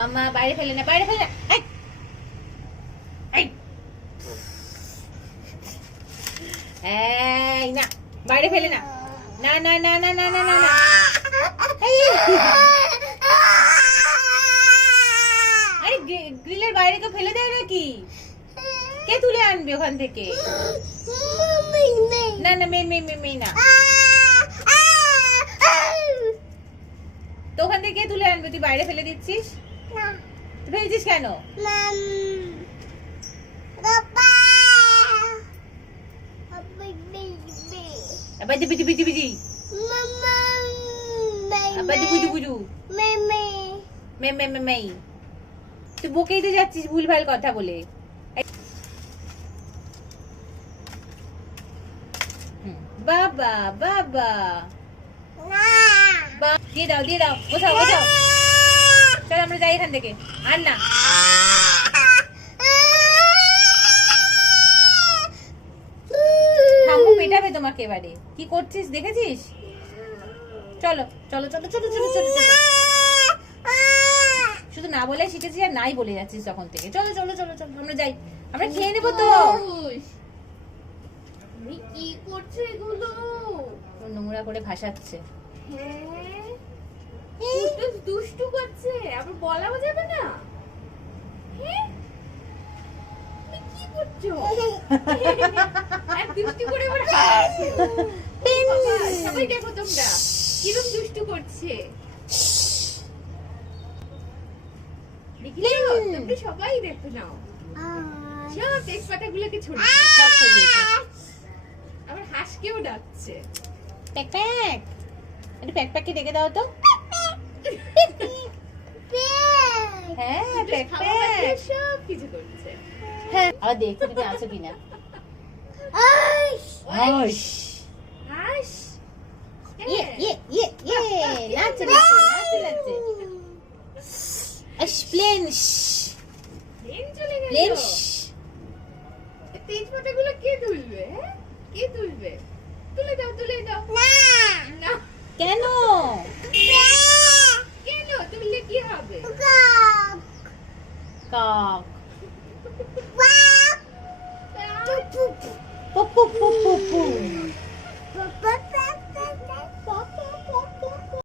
মামা বাইরে ফেলে না, বাইরে ফেলে না। এই না, বাইরে ফেলে না। না না না না না না না। আরে গ্রিলের বাইরে কেউ ফেলে দেয় নাকি? কে তুলে আনবে ওখান থেকে? না না, মেয়ে না। তো ওখান থেকে কে তুলে আনবে? তুই বাইরে ফেলে দিচ্ছিস? তুই ফেলছিস কেন? আবার দিবি দিবি দিবি দি। আবার দিবি দিবি দু। মে তুই বকেই তো যাচ্ছিস ভুলভাল কথা বলে। বাবা বাবা দিয়ে দাও দিয়ে দাও, বোঝাও বোঝাও। চল আমরা যাই এখান থেকে। আর না, ঠাম্মু পেটাবে তোমাকে এবারে। কি করছিস দেখেছিস? চলো চলো চলো চলো চলো চলো চলো। শুধু না বলে শিখেছিস আর নাই বলে যাচ্ছিস তখন থেকে। চলো চলো চলো চলো আমরা যাই, আমরা খেয়ে নেবো তো। কি করছে এগুলো? নোংরা করে ভাসাচ্ছে। দুষ্টু করছে, আবার বলাও যাবে না। কি করছো? আর দুষ্টু করে আবার হাসছে। সবাই দেখো তোমরা কিরকম দুষ্টু করছে। দেখলে তোমরা সবাই দেখো নাও। সব তেজপাতা গুলোকে ছড়িয়ে সব ছড়িয়েছে। আবার হাঁসকেও ডাকছে। প্যাক প্যাক, একটু প্যাক প্যাককে ডেকে দাও তো। হ্যাঁ প্যাক প্যাক সব কিছু করছে। হ্যাঁ, আবার দেখতে তুমি আছো কিনা। হাস হাঁস ইয়ে ইয়ে ইয়ে ইয়ে নাচে নাচে নাচে নাচে। প্লেন প্লেন চলে গেল। প্লেন। তেজপাতা গুলো কে তুলবে? কে তুলবে? তুলে দাও তুলে দাও। না কেন? কেন তুললে কি হবে? কাক পু পু পু পু পু।